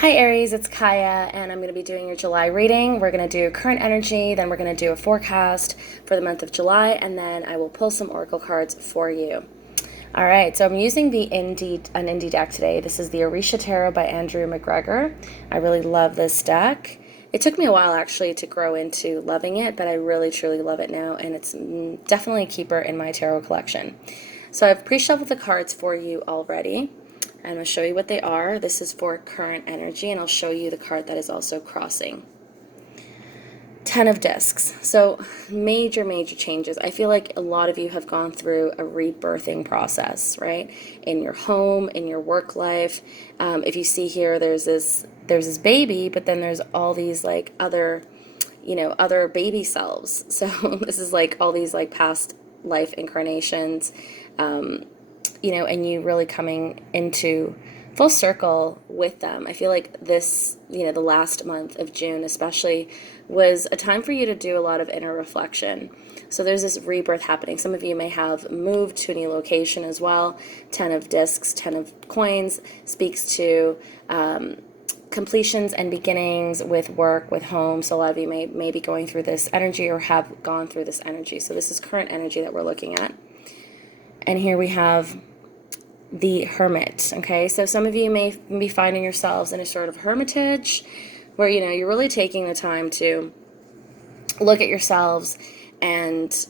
Hi Aries, it's Kaya, and I'm going to be doing your July reading. We're going to do current energy, then we're going to do a forecast for the month of July, and then I will pull some oracle cards for you. All right, so I'm using an indie deck today. This is the Aries Tarot by Andrew McGregor. I really love this deck. It took me a while actually to grow into loving it, but I really truly love it now, and it's definitely a keeper in my tarot collection. So I've pre-shuffled the cards for you already. I'm going to show you what they are. This is for current energy, and I'll show you the card that is also crossing. 10 of Discs. So major, major changes. I feel like a lot of you have gone through a rebirthing process, right? In your home, in your work life. If you see here, there's this baby, but then there's all these like other baby selves. So this is like all these like past life incarnations. And you really coming into full circle with them. I feel like this, the last month of June especially, was a time for you to do a lot of inner reflection. So there's this rebirth happening. Some of you may have moved to a new location as well. 10 of Discs, 10 of Coins speaks to completions and beginnings with work, with home. So a lot of you may be going through this energy or have gone through this energy. So this is current energy that we're looking at. And here we have the Hermit, okay? So some of you may be finding yourselves in a sort of hermitage where, you're really taking the time to look at yourselves and,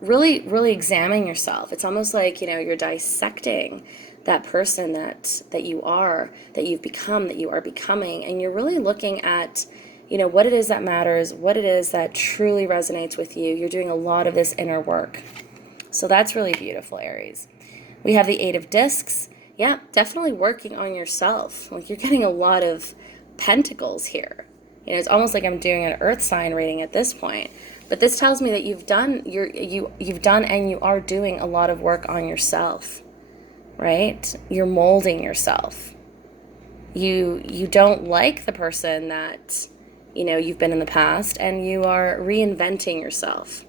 really, really examine yourself. It's almost like, you're dissecting that person that you are, that you've become, that you are becoming, and you're really looking at, what it is that matters, what it is that truly resonates with you. You're doing a lot of this inner work. So that's really beautiful, Aries. We have the 8 of Discs. Yeah, definitely working on yourself. Like you're getting a lot of pentacles here. It's almost like I'm doing an earth sign reading at this point. But this tells me that you've done and you are doing a lot of work on yourself. Right? You're molding yourself. You don't like the person that you've been in the past, and you are reinventing yourself.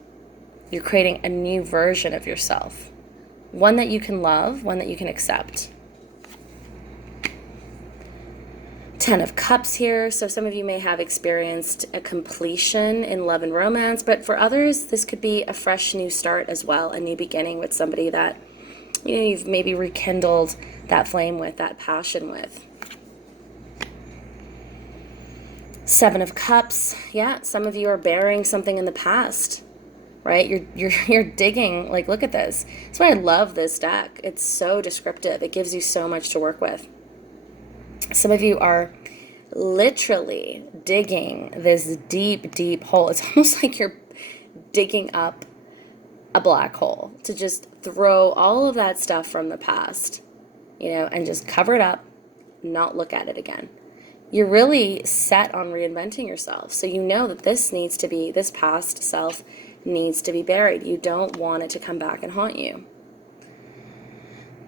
You're creating a new version of yourself. One that you can love, one that you can accept. 10 of Cups here. So some of you may have experienced a completion in love and romance, but for others, this could be a fresh new start as well, a new beginning with somebody that, you've maybe rekindled that flame with, that passion with. 7 of Cups. Yeah, some of you are bearing something in the past. Right? You're digging, like, look at this. That's why I love this deck. It's so descriptive. It gives you so much to work with. Some of you are literally digging this deep, deep hole. It's almost like you're digging up a black hole to just throw all of that stuff from the past, and just cover it up, not look at it again. You're really set on reinventing yourself. So you know that this past self needs to be buried. You don't want it to come back and haunt you.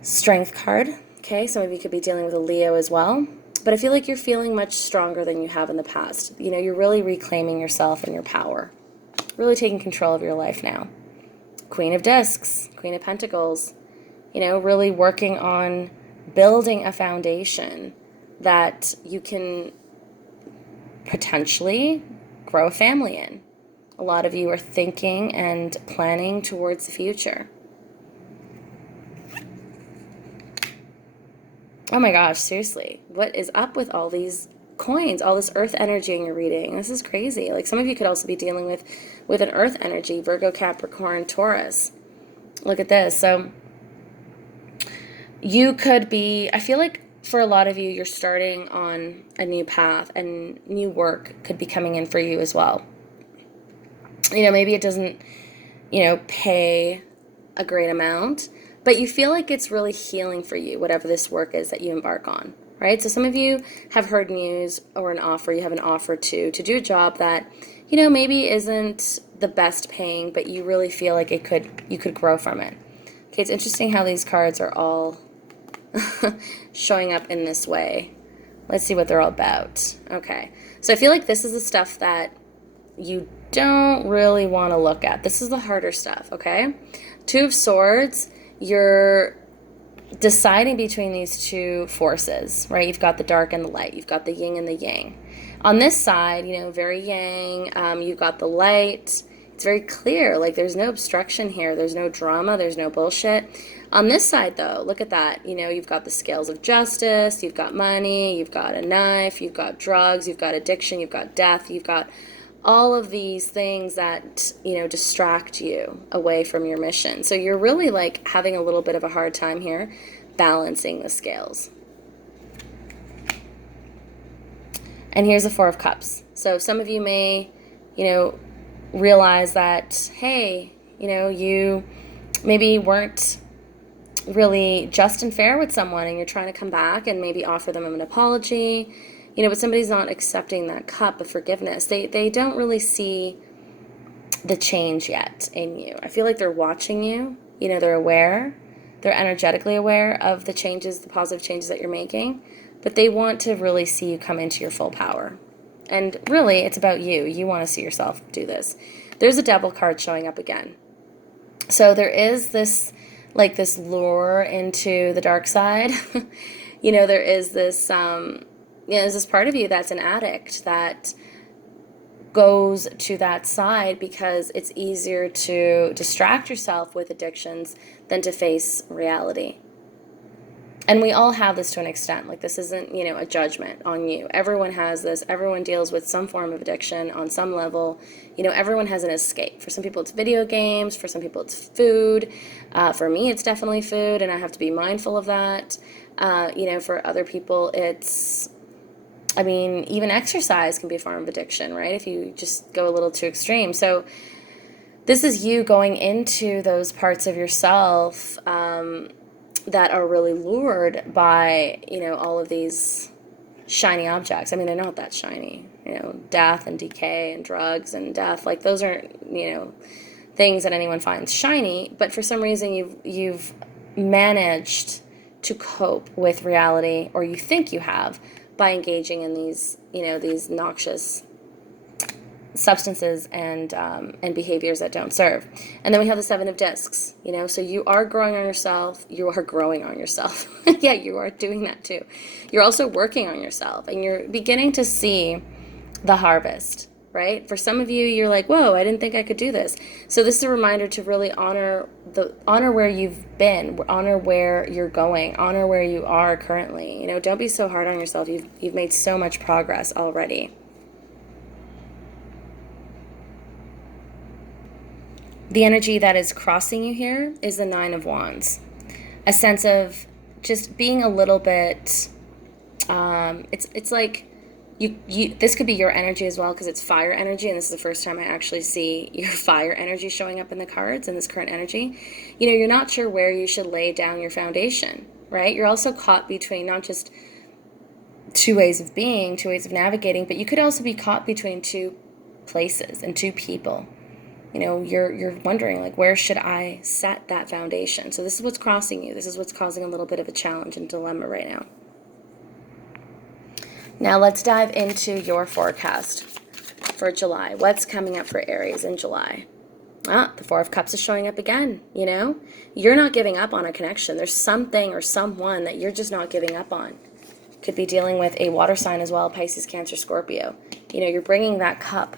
Strength card. Okay, some of you could be dealing with a Leo as well. But I feel like you're feeling much stronger than you have in the past. You're really reclaiming yourself and your power. Really taking control of your life now. Queen of Discs, Queen of Pentacles. Really working on building a foundation that you can potentially grow a family in. A lot of you are thinking and planning towards the future. Oh my gosh, seriously. What is up with all these coins, all this earth energy in your reading? This is crazy. Like some of you could also be dealing with an earth energy, Virgo, Capricorn, Taurus. Look at this. So you could be, I feel like for a lot of you, you're starting on a new path, and new work could be coming in for you as well. Maybe it doesn't, pay a great amount, but you feel like it's really healing for you, whatever this work is that you embark on, right? So some of you have heard news or an offer, you have an offer to do a job that, maybe isn't the best paying, but you really feel like you could grow from it. Okay, it's interesting how these cards are all showing up in this way. Let's see what they're all about. Okay, so I feel like this is the stuff that you don't really want to look at. This is the harder stuff, okay? 2 of Swords, you're deciding between these two forces, right? You've got the dark and the light. You've got the yin and the yang. On this side, very yang. You've got the light. It's very clear. Like, there's no obstruction here. There's no drama. There's no bullshit. On this side, though, look at that. You've got the scales of justice. You've got money. You've got a knife. You've got drugs. You've got addiction. You've got death. You've got all of these things that, distract you away from your mission. So you're really like having a little bit of a hard time here balancing the scales. And here's the Four of Cups. So some of you may, realize that, hey, you maybe weren't really just and fair with someone, and you're trying to come back and maybe offer them an apology, but somebody's not accepting that cup of forgiveness. They don't really see the change yet in you. I feel like they're watching you. They're aware. They're energetically aware of the changes, the positive changes that you're making, but they want to really see you come into your full power. And really, it's about you. You want to see yourself do this. There's a Devil card showing up again. So there is this lure into the dark side. There is this, there's this part of you that's an addict that goes to that side because it's easier to distract yourself with addictions than to face reality. And we all have this to an extent. Like, this isn't, a judgment on you. Everyone has this. Everyone deals with some form of addiction on some level. Everyone has an escape. For some people, it's video games. For some people, it's food. For me, it's definitely food, and I have to be mindful of that. For other people, it's, even exercise can be a form of addiction, right? If you just go a little too extreme. So this is you going into those parts of yourself that are really lured by, all of these shiny objects. They're not that shiny. Death and decay and drugs and death. Like, those aren't, things that anyone finds shiny. But for some reason, you've managed to cope with reality, or you think you have, by engaging in these, these noxious substances and behaviors that don't serve. And then we have the Seven of Discs, so you are growing on yourself. You are growing on yourself. Yeah, you are doing that too. You're also working on yourself, and you're beginning to see the harvest, right? For some of you, you're like, whoa, I didn't think I could do this. So this is a reminder to really honor where you've been, honor where you're going, honor where you are currently. Don't be so hard on yourself. You've made so much progress already. The energy that is crossing you here is the Nine of Wands. A sense of just being a little bit, it's like you this could be your energy as well, because it's fire energy, and this is the first time I actually see your fire energy showing up in the cards in this current energy. You're not sure where you should lay down your foundation, right? You're also caught between not just two ways of being, two ways of navigating, but you could also be caught between two places and two people. You're wondering, like, where should I set that foundation? So this is what's crossing you. This is what's causing a little bit of a challenge and dilemma right now. Now let's dive into your forecast for July. What's coming up for Aries in July? The Four of Cups is showing up again. You're not giving up on a connection. There's something or someone that you're just not giving up on. Could be dealing with a water sign as well, Pisces, Cancer, Scorpio. You're bringing that cup.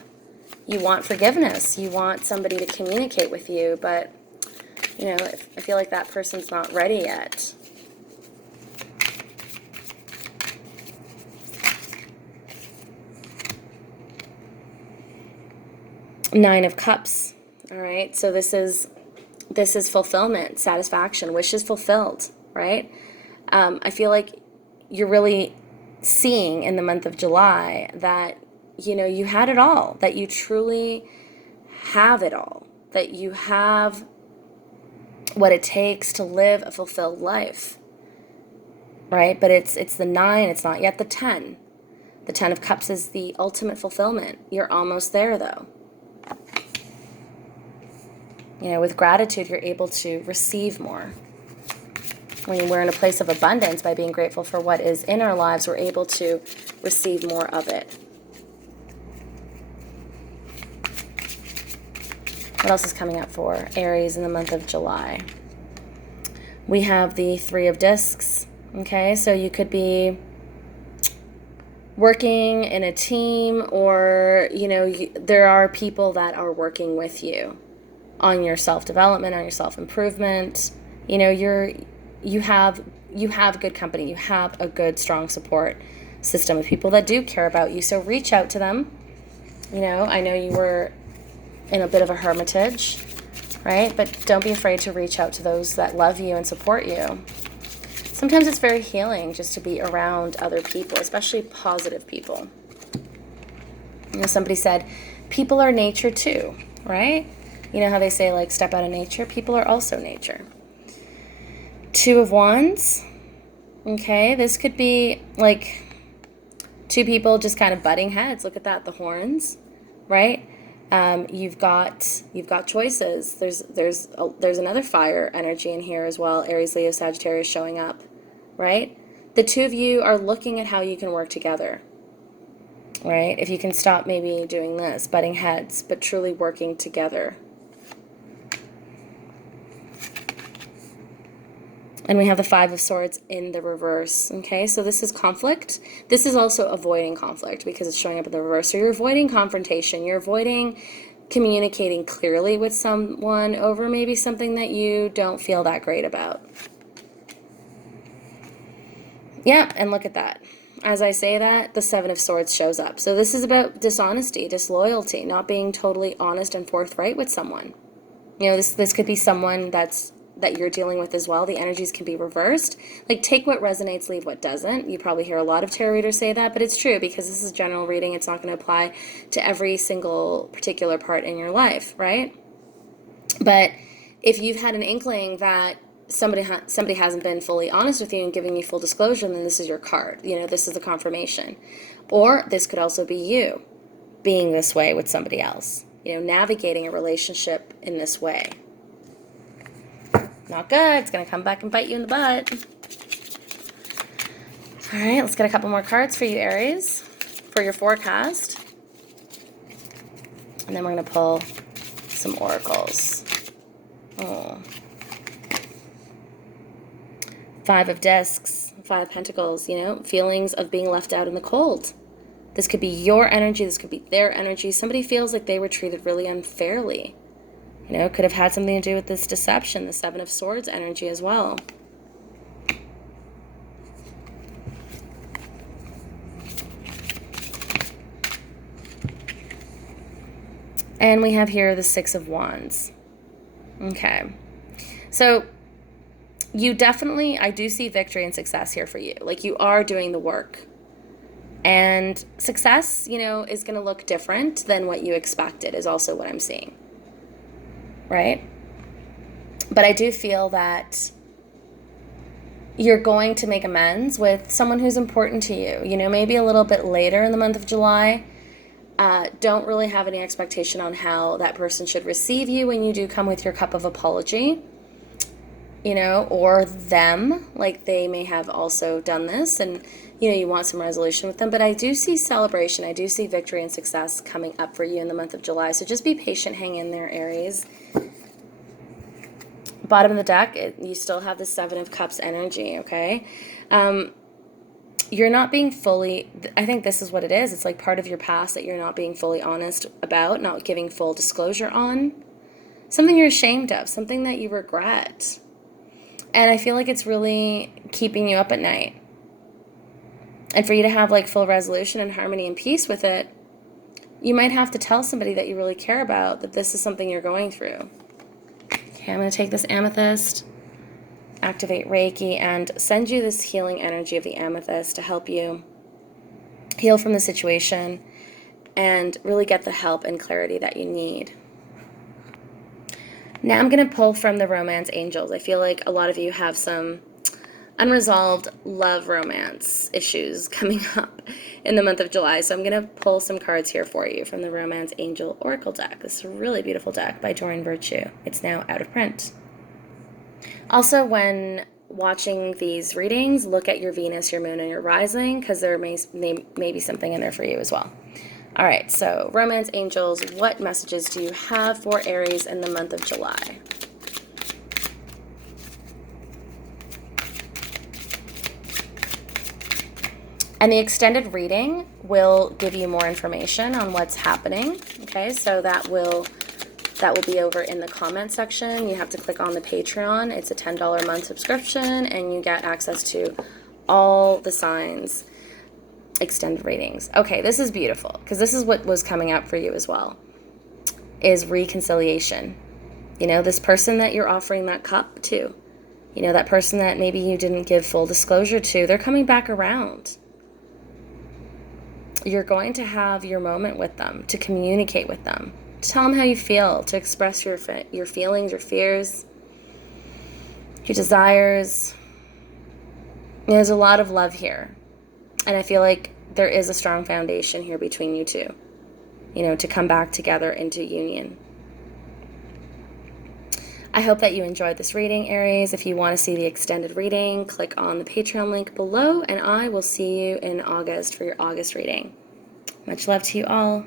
You want forgiveness. You want somebody to communicate with you, but, I feel like that person's not ready yet. Nine of Cups. All right. So this is fulfillment, satisfaction, wishes fulfilled, right? I feel like you're really seeing in the month of July that you had it all, that you truly have it all, that you have what it takes to live a fulfilled life, right? But it's the 9, it's not yet the 10. The 10 of Cups is the ultimate fulfillment. You're almost there, though. With gratitude, you're able to receive more. When we're in a place of abundance, by being grateful for what is in our lives, we're able to receive more of it. What else is coming up for Aries in the month of July? We have the Three of Discs. Okay, so you could be working in a team, or, you know, there are people that are working with you on your self-development, on your self-improvement. You know, you have good company. You have a good, strong support system of people that do care about you. So reach out to them. You know, I know you were in a bit of a hermitage, right? But don't be afraid to reach out to those that love you and support you. Sometimes it's very healing just to be around other people, especially positive people. You know, somebody said, people are nature too, right? You know how they say, like, step out of nature? People are also nature. Two of Wands. Okay, this could be like two people just kind of butting heads. Look at that, the horns, right? You've got choices. There's another fire energy in here as well. Aries, Leo, Sagittarius showing up, right? The two of you are looking at how you can work together, right? If you can stop maybe doing this, butting heads, but truly working together. And we have the Five of Swords in the reverse, okay? So this is conflict. This is also avoiding conflict because it's showing up in the reverse. So you're avoiding confrontation. You're avoiding communicating clearly with someone over maybe something that you don't feel that great about. Yeah, and look at that. As I say that, the Seven of Swords shows up. So this is about dishonesty, disloyalty, not being totally honest and forthright with someone. You know, this could be someone that you're dealing with as well. The energies can be reversed. Like, take what resonates, leave what doesn't. You probably hear a lot of tarot readers say that, but it's true because this is general reading. It's not going to apply to every single particular part in your life, right? But if you've had an inkling that somebody hasn't been fully honest with you and giving you full disclosure, then this is your card. You know, this is the confirmation. Or this could also be you being this way with somebody else. You know, navigating a relationship in this way. Not good. It's going to come back and bite you in the butt. All right, let's get a couple more cards for you, Aries, for your forecast. And then we're going to pull some oracles. Oh. Five of Discs, Five of Pentacles, you know, feelings of being left out in the cold. This could be your energy. This could be their energy. Somebody feels like they were treated really unfairly. You know, it could have had something to do with this deception, the Seven of Swords energy as well. And we have here the Six of Wands. Okay. So you definitely, I do see victory and success here for you. Like, you are doing the work. And success, you know, is going to look different than what you expected is also what I'm seeing. Right? But I do feel that you're going to make amends with someone who's important to you. You know, maybe a little bit later in the month of July. Don't really have any expectation on how that person should receive you when you do come with your cup of apology. You know, or them, like they may have also done this and, you know, you want some resolution with them. But I do see celebration. I do see victory and success coming up for you in the month of July. So just be patient. Hang in there, Aries. Bottom of the deck, you still have the Seven of Cups energy, okay? You're not being fully, I think this is what it is. It's like part of your past that you're not being fully honest about, not giving full disclosure on. Something you're ashamed of, something that you regret. And I feel like it's really keeping you up at night. And for you to have like full resolution and harmony and peace with it, you might have to tell somebody that you really care about that this is something you're going through. Okay, I'm going to take this amethyst, activate Reiki, and send you this healing energy of the amethyst to help you heal from the situation and really get the help and clarity that you need. Now I'm going to pull from the romance angels. I feel like a lot of you have some unresolved love romance issues coming up in the month of July. So I'm going to pull some cards here for you from the Romance Angel Oracle deck. This is a really beautiful deck by Doreen Virtue. It's now out of print. Also, when watching these readings, look at your Venus, your Moon, and your Rising, because there may be something in there for you as well. All right, so Romance Angels, what messages do you have for Aries in the month of July? And the extended reading will give you more information on what's happening. Okay, so that will be over in the comment section. You have to click on the Patreon. It's a $10 a month subscription, and you get access to all the signs extended readings. Okay, this is beautiful, because this is what was coming up for you as well, is reconciliation. You know, this person that you're offering that cup to, you know, that person that maybe you didn't give full disclosure to, they're coming back around. You're going to have your moment with them, to communicate with them, to tell them how you feel, to express your feelings, your fears, your desires. There's a lot of love here. And I feel like there is a strong foundation here between you two, you know, to come back together into union. I hope that you enjoyed this reading, Aries. If you want to see the extended reading, click on the Patreon link below, and I will see you in August for your August reading. Much love to you all.